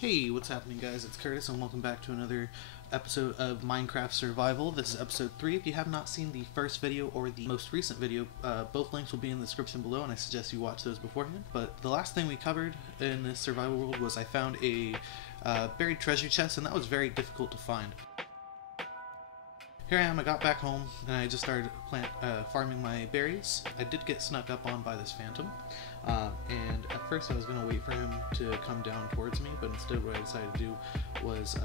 Hey, what's happening guys? It's Curtis and welcome back to another episode of Minecraft Survival. This is episode 3. If you have not seen the first video or the most recent video, both links will be in the description below and I suggest you watch those beforehand. But the last thing we covered in this survival world was I found a buried treasure chest, and that was very difficult to find. Here I am, I got back home and I just started farming my berries. I did get snuck up on by this phantom, and at first I was going to wait for him to come down towards me, but instead what I decided to do was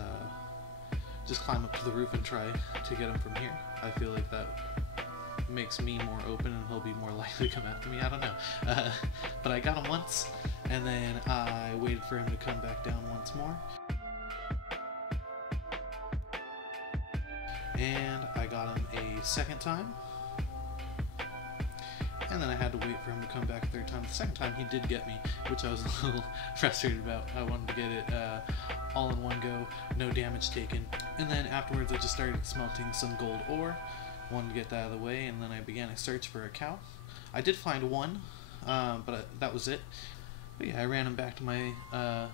just climb up to the roof and try to get him from here. I feel like that makes me more open and he'll be more likely to come after me, I don't know. But I got him once, and then I waited for him to come back down once more. And I got him a second time, and then I had to wait for him to come back a third time. The second time he did get me, which I was a little frustrated about. I wanted to get it all in one go, no damage taken. And then afterwards I just started smelting some gold ore, wanted to get that out of the way, and then I began a search for a cow. I did find one, but that was it. But yeah, I ran him back to my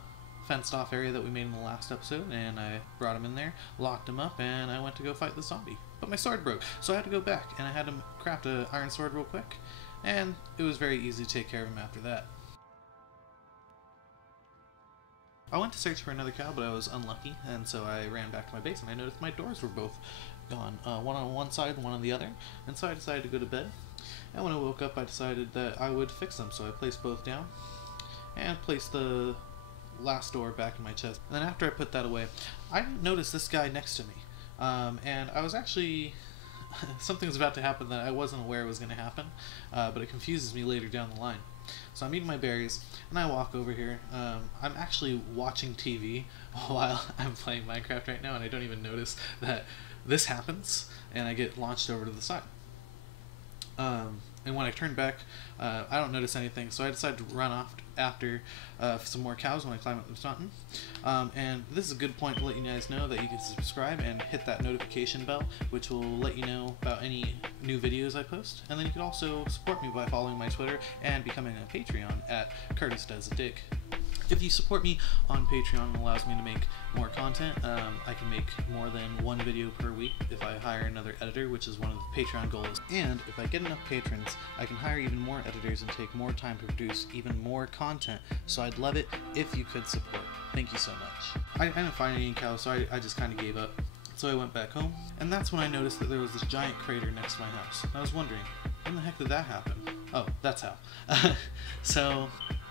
fenced off area that we made in the last episode, and I brought him in there, locked him up, and I went to go fight the zombie. But my sword broke, so I had to go back, and I had to craft an iron sword real quick, and it was very easy to take care of him after that. I went to search for another cow, but I was unlucky, and so I ran back to my base, and I noticed my doors were both gone, one on one side and one on the other, and so I decided to go to bed. And when I woke up, I decided that I would fix them, so I placed both down, and placed the last door back in my chest. And then after I put that away, I didn't notice this guy next to me, and I was actually something was about to happen that I wasn't aware was going to happen, but it confuses me later down the line. So I'm eating my berries and I walk over here. I'm actually watching TV while I'm playing Minecraft right now, and I don't even notice that this happens, and I get launched over to the side. And when I turn back, I don't notice anything, so I decided to run off after some more cows when I climb up this mountain. And this is a good point to let you guys know that you can subscribe and hit that notification bell, which will let you know about any new videos I post. And then you can also support me by following my Twitter and becoming a Patreon at Curtis Does a Dig. If you support me on Patreon, it allows me to make more content. I can make more than one video per week if I hire another editor, which is one of the Patreon goals. And if I get enough patrons, I can hire even more editors and take more time to produce even more content. So I'd love it if you could support. Thank you so much. I didn't find any cows, so I just kind of gave up. So I went back home, and that's when I noticed that there was this giant crater next to my house. I was wondering, when the heck did that happen? Oh, that's how. So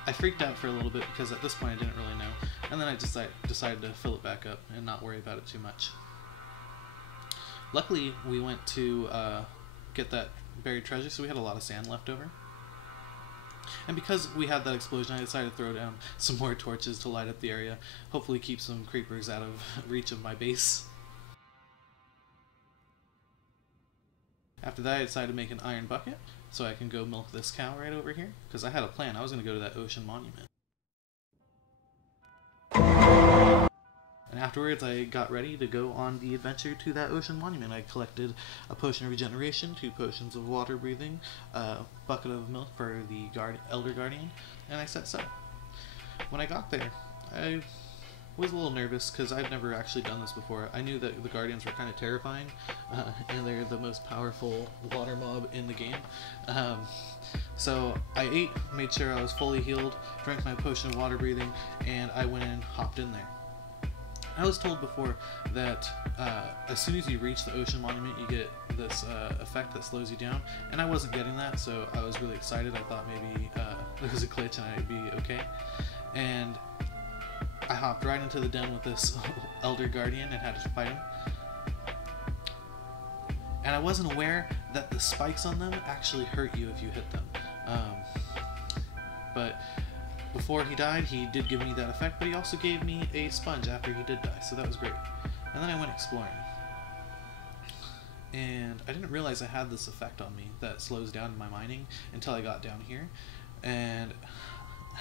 I freaked out for a little bit because at this point I didn't really know, and then I decided to fill it back up and not worry about it too much. Luckily, we went to get that buried treasure, so we had a lot of sand left over. And because we had that explosion, I decided to throw down some more torches to light up the area, hopefully keep some creepers out of reach of my base. After that, I decided to make an iron bucket so I can go milk this cow right over here, because I had a plan. I was going to go to that ocean monument. And afterwards, I got ready to go on the adventure to that ocean monument. I collected a potion of regeneration, 2 potions of water breathing, a bucket of milk for the Elder Guardian, and I set sail. When I got there, I was a little nervous because I'd never actually done this before. I knew that the Guardians were kind of terrifying, and they're the most powerful water mob in the game. So I ate, made sure I was fully healed, drank my potion of water breathing, and I went and hopped in there. I was told before that as soon as you reach the ocean monument, you get this effect that slows you down, and I wasn't getting that, so I was really excited. I thought maybe there was a glitch and I'd be okay. And I hopped right into the den with this Elder Guardian and had to fight him. And I wasn't aware that the spikes on them actually hurt you if you hit them. But before he died, he did give me that effect, but he also gave me a sponge after he did die, so that was great. And then I went exploring. And I didn't realize I had this effect on me that slows down my mining until I got down here. And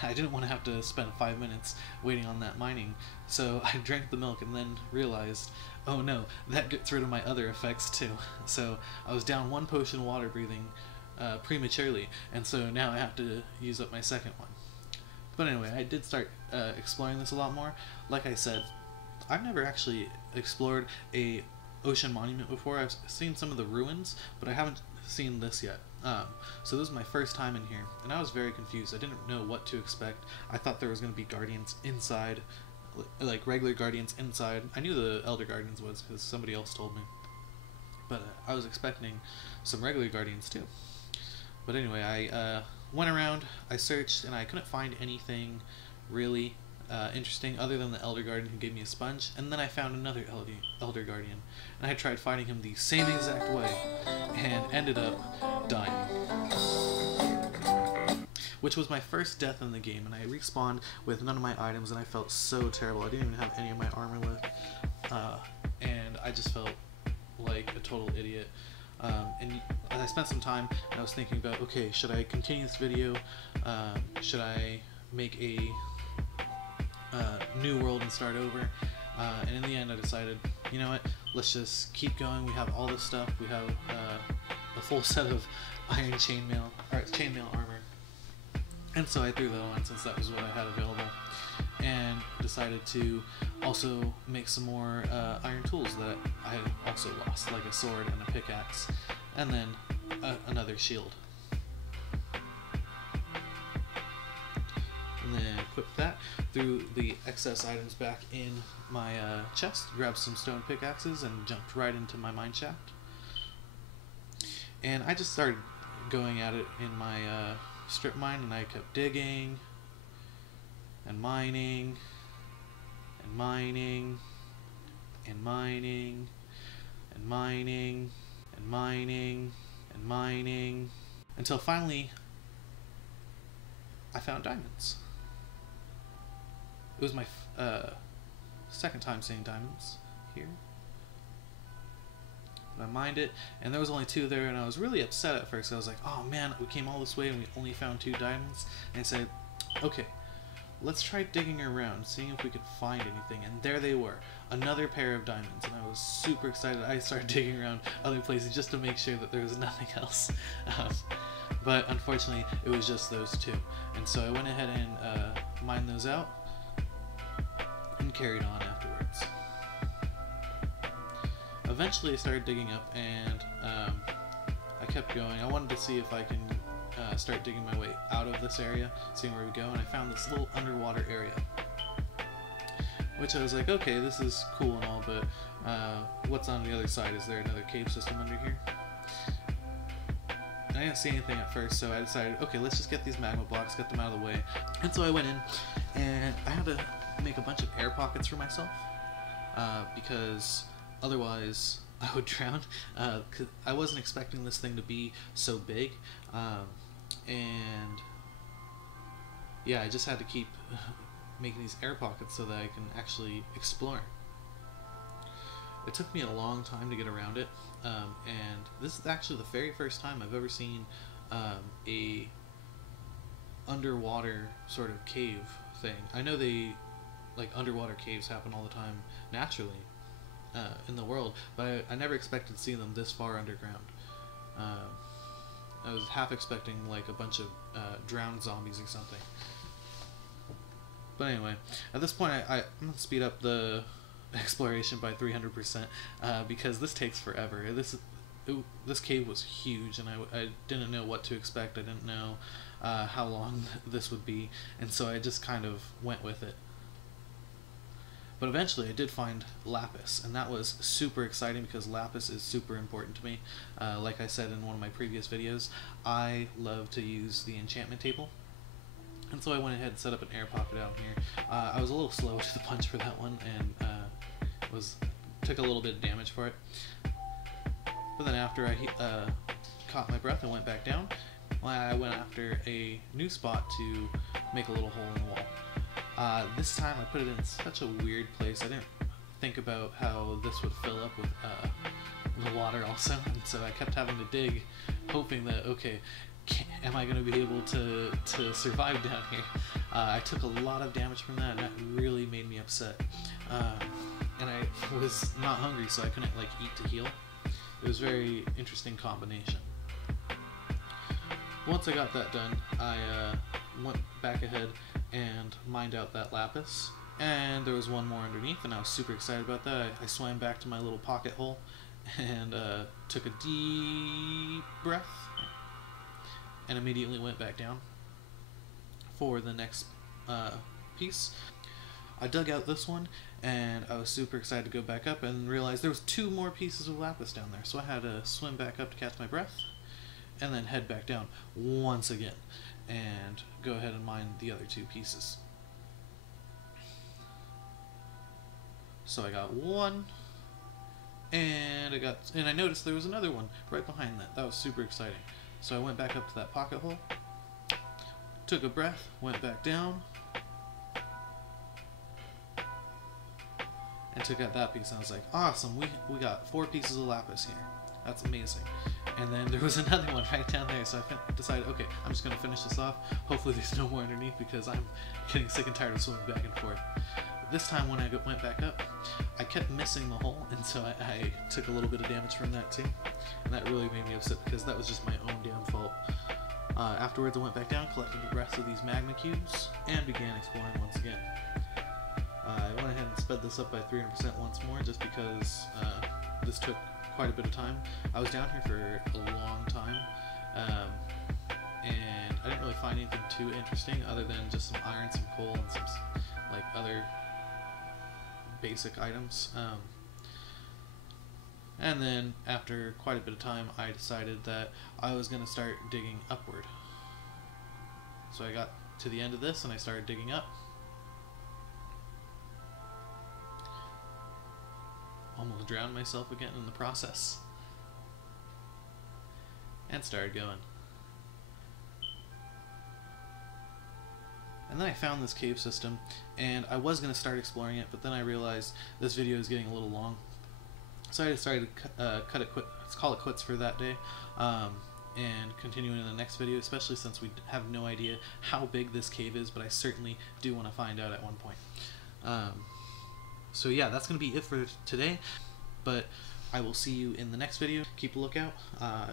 I didn't want to have to spend 5 minutes waiting on that mining, so I drank the milk and then realized, oh no, that gets rid of my other effects too. So I was down 1 potion of water breathing prematurely, and so now I have to use up my second one. But anyway, I did start exploring this a lot more. Like I said, I've never actually explored a ocean monument before. I've seen some of the ruins, but I haven't seen this yet. So this is my first time in here, and I was very confused. I didn't know what to expect. I thought there was going to be guardians inside, like regular guardians inside. I knew the Elder Guardians was because somebody else told me. But I was expecting some regular guardians too. But anyway, I went around, I searched, and I couldn't find anything really interesting other than the Elder Guardian who gave me a sponge. And then I found another Elder Guardian, and I tried fighting him the same exact way and ended up dying, which was my first death in the game. And I respawned with none of my items, and I felt so terrible. I didn't even have any of my armor left, and I just felt like a total idiot. And I spent some time, and I was thinking about, okay, should I continue this video? Should I make a new world and start over? And in the end I decided, you know what, let's just keep going. We have all this stuff. We have a full set of iron chainmail armor, and so I threw that on since that was what I had available, and decided to also make some more iron tools that I also lost, like a sword and a pickaxe, and then another shield. And then equip that, threw the excess items back in my chest, grabbed some stone pickaxes, and jumped right into my mine shaft. And I just started going at it in my strip mine, and I kept digging and mining and mining and mining and mining and mining and mining until finally I found diamonds. It was my second time seeing diamonds here. I mined it, and there was only 2 there, and I was really upset at first. I was like, oh man, we came all this way and we only found 2 diamonds. And I said, okay, let's try digging around, seeing if we could find anything. And there they were, another pair of diamonds, and I was super excited. I started digging around other places just to make sure that there was nothing else. But unfortunately, it was just those 2. And so I went ahead and mined those out and carried on afterwards. Eventually I started digging up, and I kept going. I wanted to see if I can start digging my way out of this area, seeing where we go, and I found this little underwater area, which I was like, okay, this is cool and all, but what's on the other side? Is there another cave system under here? And I didn't see anything at first, so I decided, okay, let's just get these magma blocks, get them out of the way. And so I went in, and I had to make a bunch of air pockets for myself, because otherwise I would drown. Cause I wasn't expecting this thing to be so big, and yeah, I just had to keep making these air pockets so that I can actually explore. It took me a long time to get around it, and this is actually the very first time I've ever seen a underwater sort of cave thing. I know like underwater caves happen all the time naturally in the world, but I never expected to see them this far underground. I was half expecting like a bunch of drowned zombies or something. But anyway, at this point I'm going to speed up the exploration by 300% because this takes forever. This cave was huge, and I didn't know what to expect. I didn't know how long this would be, and so I just kind of went with it. But eventually I did find lapis, and that was super exciting because lapis is super important to me. Like I said in one of my previous videos, I love to use the enchantment table. And so I went ahead and set up an air pocket out here. I was a little slow to the punch for that one, and took a little bit of damage for it. But then after I caught my breath and went back down, I went after a new spot to make a little hole in the wall. This time I put it in such a weird place. I didn't think about how this would fill up with the water also, and so I kept having to dig, hoping that, okay, am I going to be able to survive down here? I took a lot of damage from that, and that really made me upset. And I was not hungry, so I couldn't like eat to heal. It was a very interesting combination. Once I got that done, I went back ahead and mined out that lapis. And there was one more underneath, and I was super excited about that. I swam back to my little pocket hole and took a deep breath and immediately went back down for the next piece. I dug out this one, and I was super excited to go back up and realized there was 2 more pieces of lapis down there. So I had to swim back up to catch my breath and then head back down once again and go ahead and mine the other 2 pieces. So I got one, and I noticed there was another one right behind that. That was super exciting. So I went back up to that pocket hole, took a breath, went back down, and took out that piece. And I was like, awesome, we got 4 pieces of lapis here. That's amazing. And then there was another one right down there, so I decided, okay, I'm just going to finish this off. Hopefully there's no more underneath because I'm getting sick and tired of swimming back and forth. This time when I went back up, I kept missing the hole, and so I took a little bit of damage from that too. And that really made me upset because that was just my own damn fault. Afterwards I went back down, collected the rest of these magma cubes, and began exploring once again. I went ahead and sped this up by 300% once more just because this took quite a bit of time. I was down here for a long time, and I didn't really find anything too interesting other than just some iron, some coal, and some like other basic items. And then after quite a bit of time I decided that I was going to start digging upward. So I got to the end of this and I started digging up. Almost drowned myself again in the process. And started going. And then I found this cave system, and I was going to start exploring it, but then I realized this video is getting a little long. So I decided to call it quits for that day, and continue in the next video, especially since we have no idea how big this cave is, but I certainly do want to find out at one point. So yeah, that's going to be it for today, but I will see you in the next video. Keep a lookout.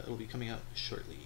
It'll be coming out shortly.